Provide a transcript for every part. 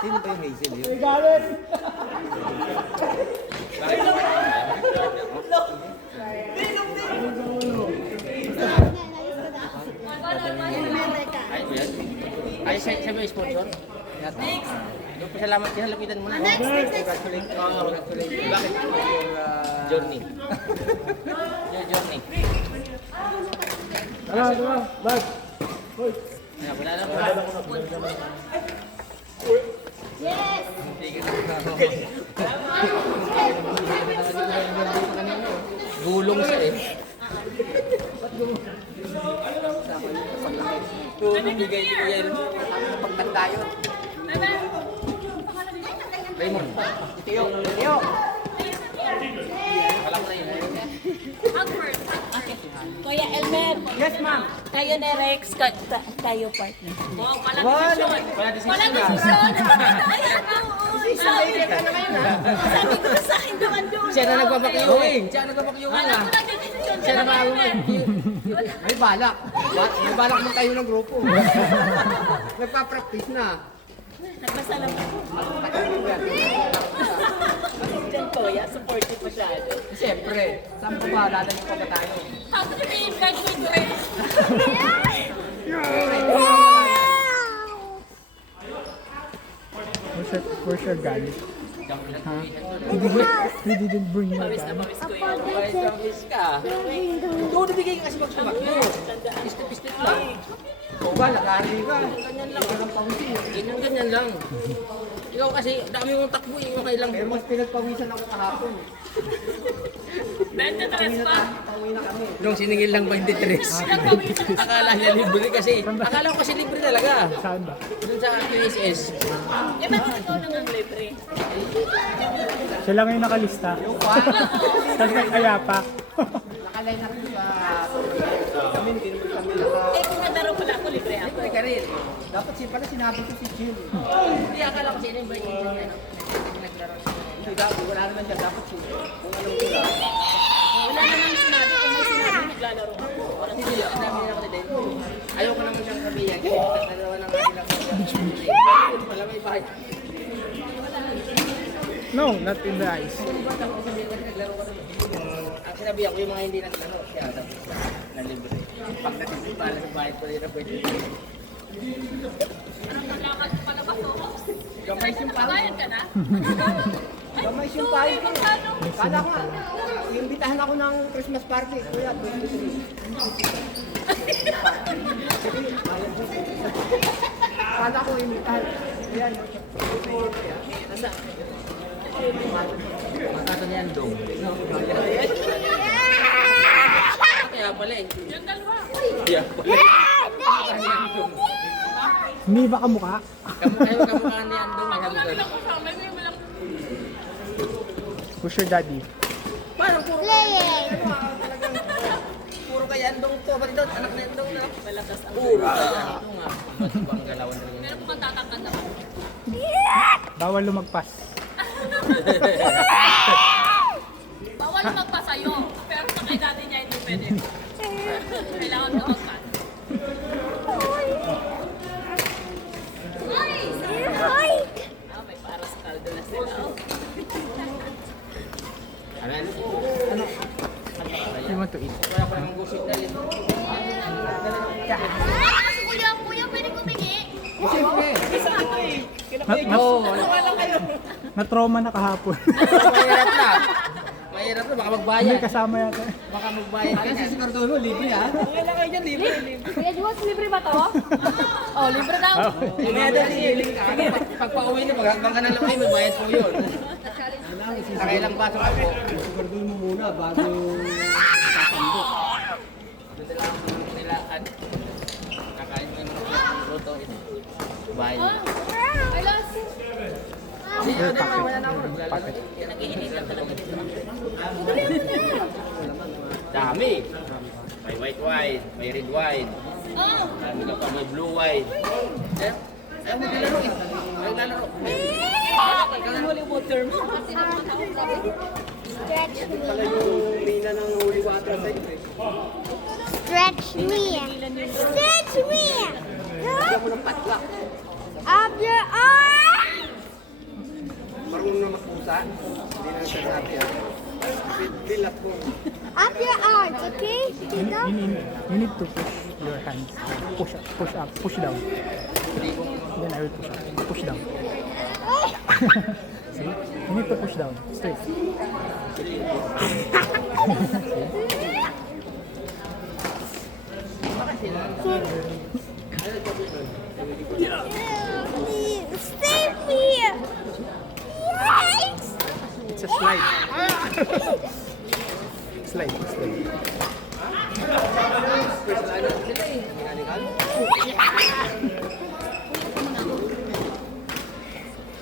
Sino ba yung Hazel yun? Ay, sa may sponsor? Next! Pasalamat ka, lapitan mo na. Congratulations. Congratulations. Bakit? Journey. Your journey. Bag. Wala na. Yes! Gulong siya eh. Bigay ko yan. Pagtanda yun. Raymond. Tiyo. Wala ko na yun. Kuya Elmer. Yes, ma'am. Kayo ni Rex, kayo partner. Wow, Wala decision Walang na. desisyon. Ayan na. Sabi ko sa akin doon. Siya na nagpapakyuhin. Siya na nagpapakyuhin Alam ah. ko lang yung desisyon. Siya na maawain. May balak. May balak mo tayo ng grupo. Nagpa-practice na. Nagpasalamat ko. Diyan kuya, supportive masyado. Siyempre. Saan pa ba? Lalayo pa ba tayo? How to be graduate ko rin. Where's your gun? Huh? He didn't bring your Pawis na gun. pawis kuya. Wise na miss ka. Doon nabigay ka kasi magsumak mo. Pistip lang. O ba? Nag-aaral ka. Ganyan lang. Ganyan lang. Ikaw kasi, dami mong takbo eh. Okay lang. Pero mas pinagpawisan ako kahapon. 23 pa. Pauwi na kami. Nung siningil lang 23. Akala niya libre kasi. Akala ko kasi libre talaga. Saan ba? Doon sa PSS. Eh, bakit ikaw nang ang libre? Siya lang yung nakalista. Tapos nagkaya pa. Nakalay na rin sa... Kami, hindi naman kami naka... Eh, kung nadaro pala ako, libre ako. Libre ka rin. Dapat pala sinabi ko si Jill. Hindi, akala ko sino yung break niya. Naglaro siya. Hindi dapat, wala naman siya. Dapat siya. Kung alam ko lang. Wala naman sinabi kung may sinabi naglalaro ako. Walang Hindi, ang dami na ako din. Ayoko naman siyang sabihan kasi dalawa na nga sila. Wala may bahay. No, not in the eyes. Ang sinabihan ko yung mga hindi naglaro siya. Na libre. Pagdating para sa bahay ko rin na pwede. Anong naglakad pa na ba to? Gamay yung pahit. Pagayan ka na? Gamay yung pahit. Magkano? Kala ko nga, iimbitahan ako ng Christmas party. Kuya, 23. Kala ko iimbitahan. Ayan, Nasa? Nasa niyan dong. Kaya pala eh. Yung dalawa. Kaya pala. Hindi ba kamukha? Kamukha niyan dong. Pag wala nilang kasama, may walang Who's your daddy? Parang puro talagang puro kay Andong to. Ba't ito? Anak ni Andong na. malakas ang Puro kaya ito nga. Bang galawan rin. meron pang tatangkad naman. Bawal lumagpas. Bawal magpasayo. Pero sa kay dati niya hindi pwede. Kailangan ka magpan. Ah, may paras kaldo na sila. Oh. Amen. You want to eat? Wala pa namang gusip na rin. Kuya, pwede kumingi. Siyempre. Na-trauma na kahapon. Mahirap na. Mahirap na. Baka magbayad. May kasama yata. Baka magbayad ka Kasi na. si Cardono, libre ha. Wala kayo dyan. Libre. Kuya Jules, libre ba to? Oh, libre daw. Mamaya dyan siling ka. Pag pauwi na, hanggang ka na lang kayo, may bayad po yun. Nakailang baso ka po. Si Cardono mo muna bago tatambok. Doon nila ang nilaan. Kakain mo yung luto ito. Bayad. I lost. Wala na ako. Nag-iinit lang talaga dito. Dami. May white wine, may red wine, Oh, may blue wine. Ayaw mo nilaro eh. Ayaw nalaro. Kaya mo yung water mo. Pala yung mina ng huli water sa inyo eh. Stretch me. Stretch me. mo ng patlak. Up your arm! Marunong na magpusa. Hindi na sasabi yan. Bilat mo. Up your arms, okay? Tito? You need to push your hands. Push up, push down. Then I will push up. Push down. See? You need to push down. Straight. Please, stay here! Yes! It's a slide. Slide.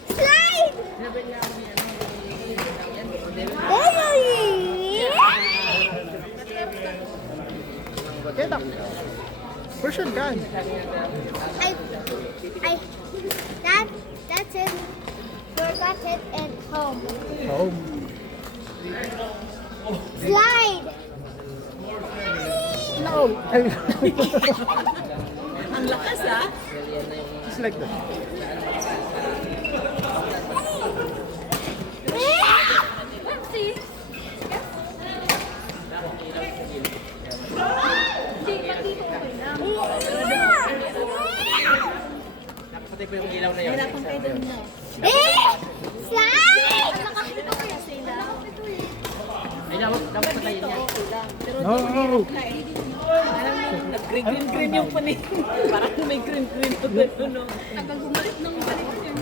Slide! Get up. Push your gun. That's it. Forgot it at home. Home. Slide! No. Ang lakas ah. Just like that. See? Nakapatay po yung ilaw na yun. Slide! Ay, dapat patayin niya. No. Nag-green yung panig. Parang may green pa gano'n, no? Hanggang bumalik ng balik yun.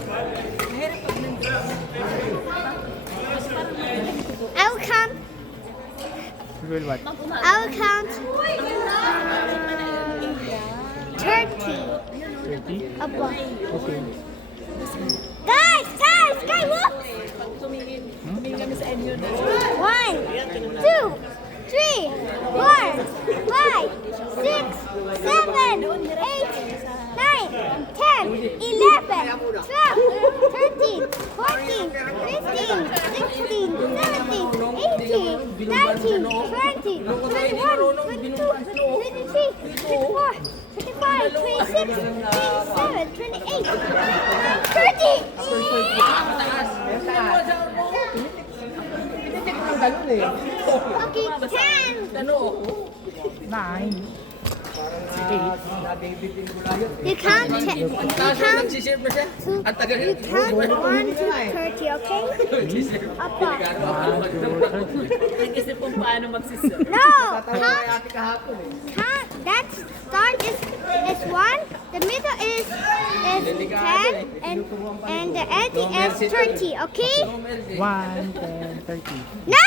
Mahirap pag nandun. I'll count. You will what? I'll count. 30. 30? Above. Okay. Guys, look! Pag tumingin kami sa inyo na. 1, 2, 3, 4, 5, 6, 7, 8, 9, 10, 11, 12, 13, 14, 15, 16, 17, 18, 19, 20, 21, 22, 23, 24, 25, 26, 27, 28, 30! Okay, 10! 9. You count 10. You count, Nagsisirve na siya. Ang tagal you count 1 to 30, okay? Apa. 1, 2, 30. Nag-isip kung paano magsisip. No! Count. That start is 1, the middle is 10, and the ending is 30, okay? 1, 10, 30. No!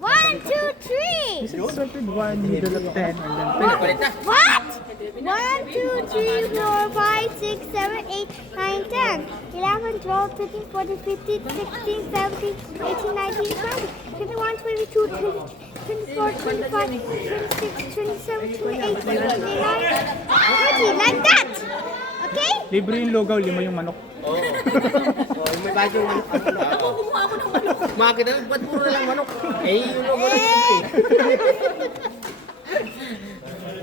1, 2, 3! This is started 1, middle of 10, and then Palit na. What? 1, 2, 3, 4, 5, 6, 7, 8, 9, 10, 11, 12, 13, 14, 15, 16, 17, 18, 19, 20, 21, 22, 24, 25, 26, 27, 28, 29, 30, like that! Okay? libre yung lugaw, 5 yung manok. Oo. Oh, may badyo yung manok. Ako, kumuha ako ng manok. Makakita, ba't puro lang manok? Eh, yung logo na yun eh.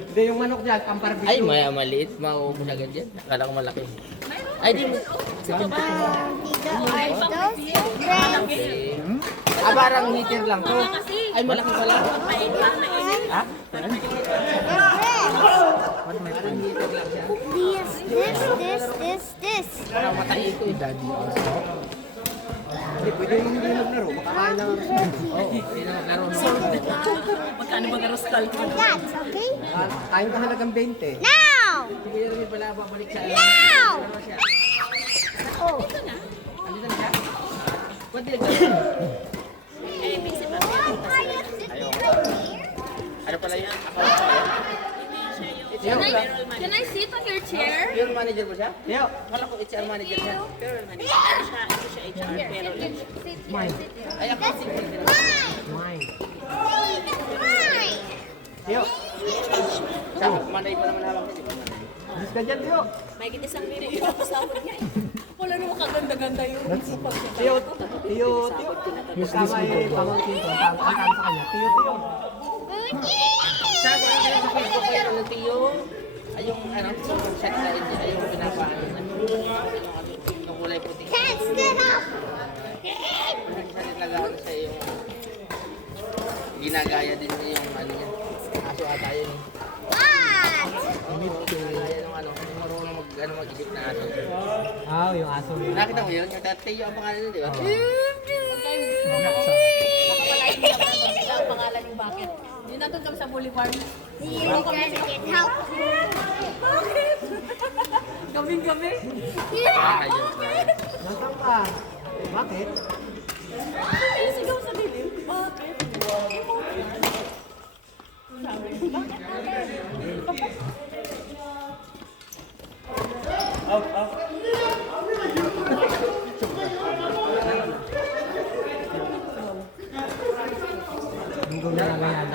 Hindi, yung manok dyan, ang barbecue. Ay, maliit. Mauubos agad yan. Akala ko malaki. Ay, di mo. These are those friends. Parang heater lang to. Ay, malaki pala. Ha? They're friends. This. Parang matay ito eh. Daddy also. Hindi, pwede yung hindi naglaro. Makakain lang. Oo, hindi na naglaro. Magkano ba garos kalko? Like that, okay? Kain ka halagang 20. Now! Hindi ko rin pala babalik sa Now! Oh. Andito na siya? Ba't di naglaro? Why are you sitting right here? Ano pala yun? Can I sit on your chair? Pure manager mo siya? Yo, wala ko HR manager siya. Ito siya HR, pero Ay, ako si Mine! Mine. Mine! Yo. Siya, manay pa naman hawak niya. Bis ka dyan, Yo. may isang video yung pasabot niya. Wala naman kaganda-ganda yung Tiyo. Kasama eh, pamangkin ko. Ang tawag sa kanya. Tiyo. Gucci! Sabi ko sa Facebook kayo ng Tiyo. Ay, yung ano, yung set na hindi, ay yung pinapaano na. Yung kulay puti. Can't stand up. Talaga ano sa yung ginagaya din niya yung ano niya. Aso ata yun eh. What? Ginagaya yung ano, yung marunong mag-isip na aso. Ah, yung aso niya. Nakita mo yun? Yung Tateo ang pangalan niya, di ba? Siya ang pangalan yung bakit. Yung nandun kami sa boulevard. You're trying to get help. Gabi-gabi. Ayun. Nasaan ka? Bakit? Ay, sigaw sa dilim. Bakit? Sabi ko, bakit ate? Linggo na lang yan.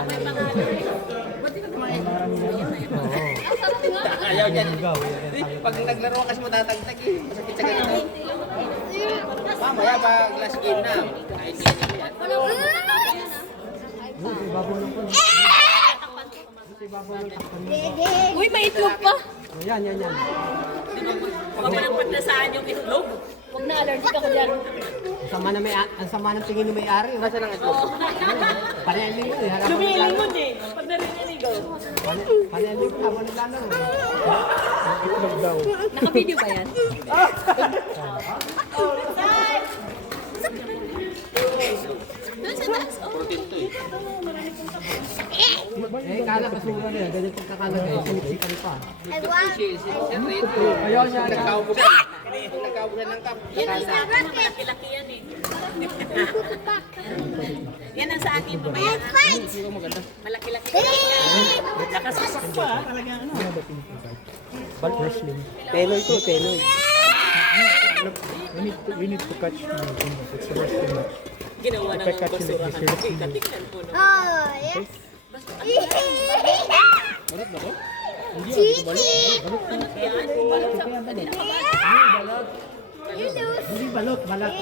Ba't di ka kumain? Oo. Ayaw niya. Linggo. Pag naglaro kasi matatagtag eh. Masakit sa ganito. Mamaya pag last game na. Kahit yan yan. Ibabulong ko. Uy, may itlog pa. Yan. Baka walang pagdasaan yung itlog. Huwag na, allergic ako dyan. Ang sama ng tingin ni may-ari. Nasaan ang itlog? Parehaling mo eh. Lumilingon eh. Pag narinig-ligaw. Parehaling mo habang naglalaro. Itlog daw. Naka-video ba yan? Doon sa taas. Oh. Protein to eh. Eh, kala basura na yan. Ganyan pagkakalagay. Sinipsikan pa. I want. Siyempre ito. Ayaw niya. Nagkaubusan. Nagkaubusan ng cup. Malaki-laki yan eh. Yan ang sa akin. Let's fight. Malaki-laki. Nakasasok pa. Talagang ano. Ball wrestling. Teloy to, teloy. You need to catch my fingers. It's a wrestling match. Ginawa ng basurahan. Katingnan ko no. Oh, yes. Cheating. You lose. Hindi balot, balat.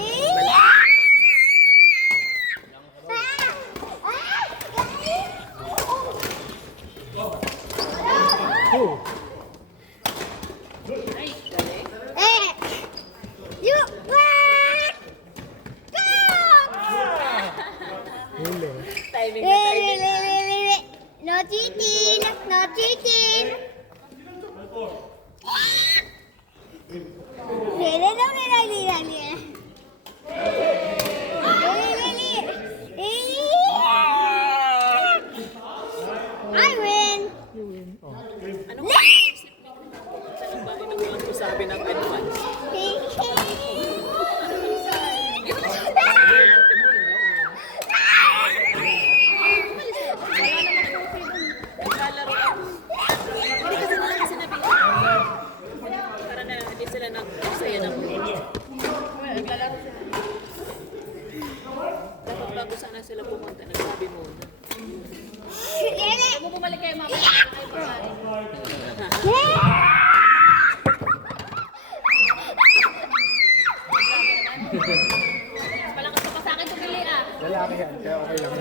Oh. You what? Go! Huli. Timing na timing. No cheating, no cheating. I win. Ano ba isip mo? Saan ba walang sabi ng advance? Naglalaro ako. Hindi kasi nila kasi nabihan. Para na hindi sila nagsaya ng naglalaro sila. Dapat bago sana sila pumunta, nagsabi muna. Huwag mo bumalik kayo mamaya. Kayo pumalik. Malakas ka pa sa akin tumili ah. Lalaki yan, kaya okay lang.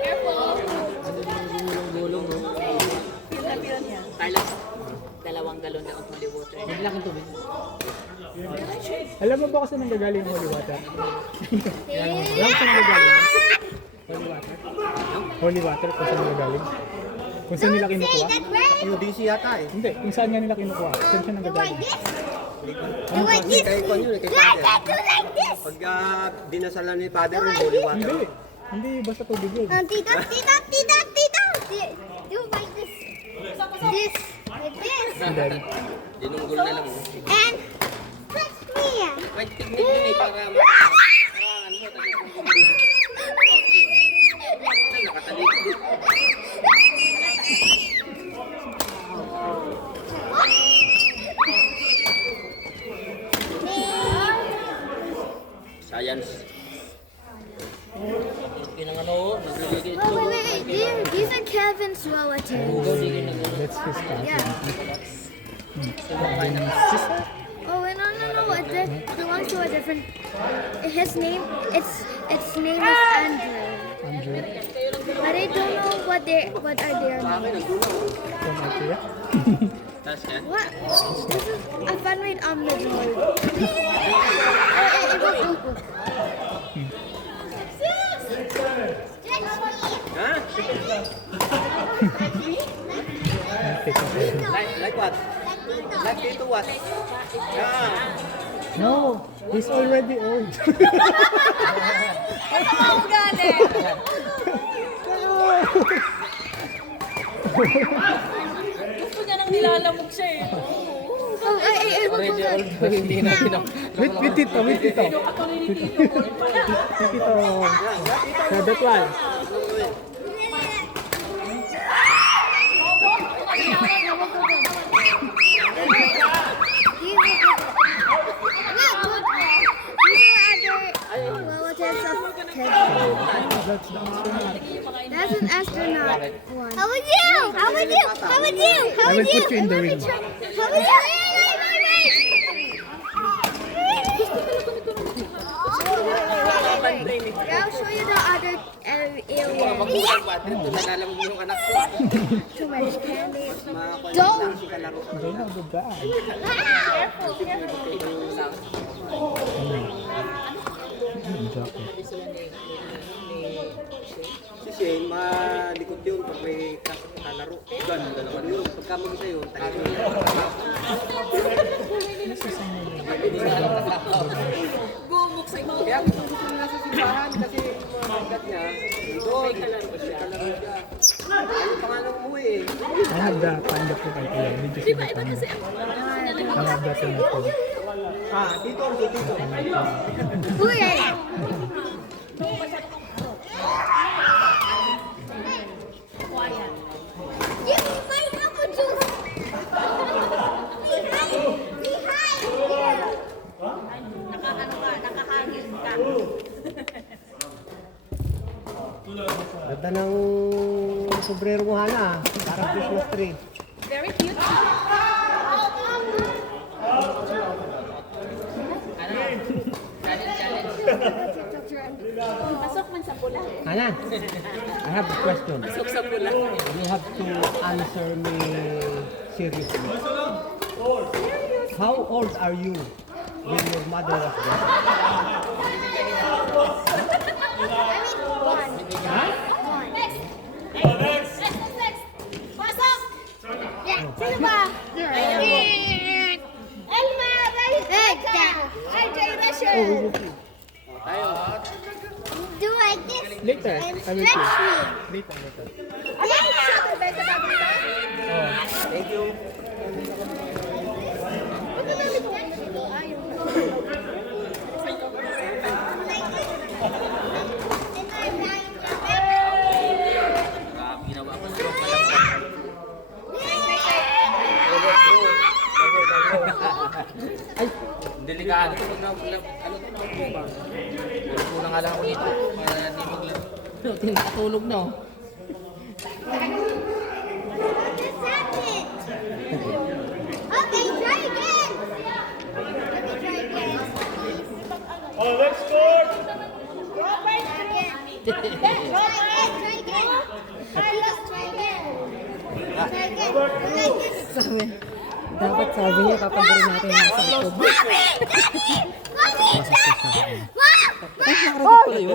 Careful. Gulong-gulong no? Carlos, 2 galon na of holy water. Hindi lang ang tubig. Alam mo ba kasi nang gagaling ng holy water? Alam mo saan nagagaling? Holy water? Holy water kung saan nagagaling? Kung saan nila kinukuha? UDC yata eh. Hindi, kung saan nga nila kinukuha? Saan siya nagagaling? Kay Kwan yun eh, kay Father. Pag dinasalan ni Father yung holy water. Hindi. Hindi, basta tubig yun. Tito. Do like this. This. Like this. And then, Dinunggol na lang. And touch me. May technique yun eh, para ano mo, tapos yung gumuli. Out yun. Nakatalikod eh. Science. Pinangano, nagliligid ito. Oh, wait. These are Kevin's relatives. that's his cousin. Yeah. Oh, wait, no. It belongs to a different. His name. Its name is Andrew. Andrew. But I don't know what are their names. From Ikea. Tapos yan. What? This is a fun ride on the road. Ha? Like what? Like dito what? Yeah. No, he's already old. Ang galing! Gusto niya nang nilalamog siya eh. Hindi na sino. Wait, Tito. Wait, Tito. That one. That's an astronaut one. How would you? How would you? How would you? How I will would you? put you in the ring. How would you? I'll show you the other alien. Magulang ba? Ito nalalamog mo yung anak ko. Too much candy. Don't! Si kalaro. Don't have the bag. Careful, careful. Jacket. Si Shane, malikot yun pag may kalaro. Ganda naman yun. Pagka mag-isa yun, tayo yun. Bumuksa mo. Kaya gusto ko nila sa simbahan kasi yung mga bigat niya, doon, kalaro siya. Ano pangalan mo eh? I have the kind of book I play. Did you see the kind of? I have that in the phone. Dito, dito. Hooray! Give me pineapple juice! Behind! Nakahangin ka. Ganda ng sombrero mo, Hana. Parang Christmas tree. Very cute. Pasok man sa pula. Hana, I have a question. Pasok sa pula. You have to answer me seriously. How old are you when your mother was born? Sino ba? Elma! Do like this. Later. And I will stretch see. me. Later. Thank you. Ay, delikado ito pag ano ito ba? Wala nga lang ako dito para hindi maglaro. Tinatulog na oh. Okay, try again. Let me try again. Oh, let's score! Try again. Try again. Carlos, try again. Try again. Like this. Dapat sabi niya papagaling natin yung nasa likod. Mommy! Mommy! Mom! Ay, nakarecord pala yun.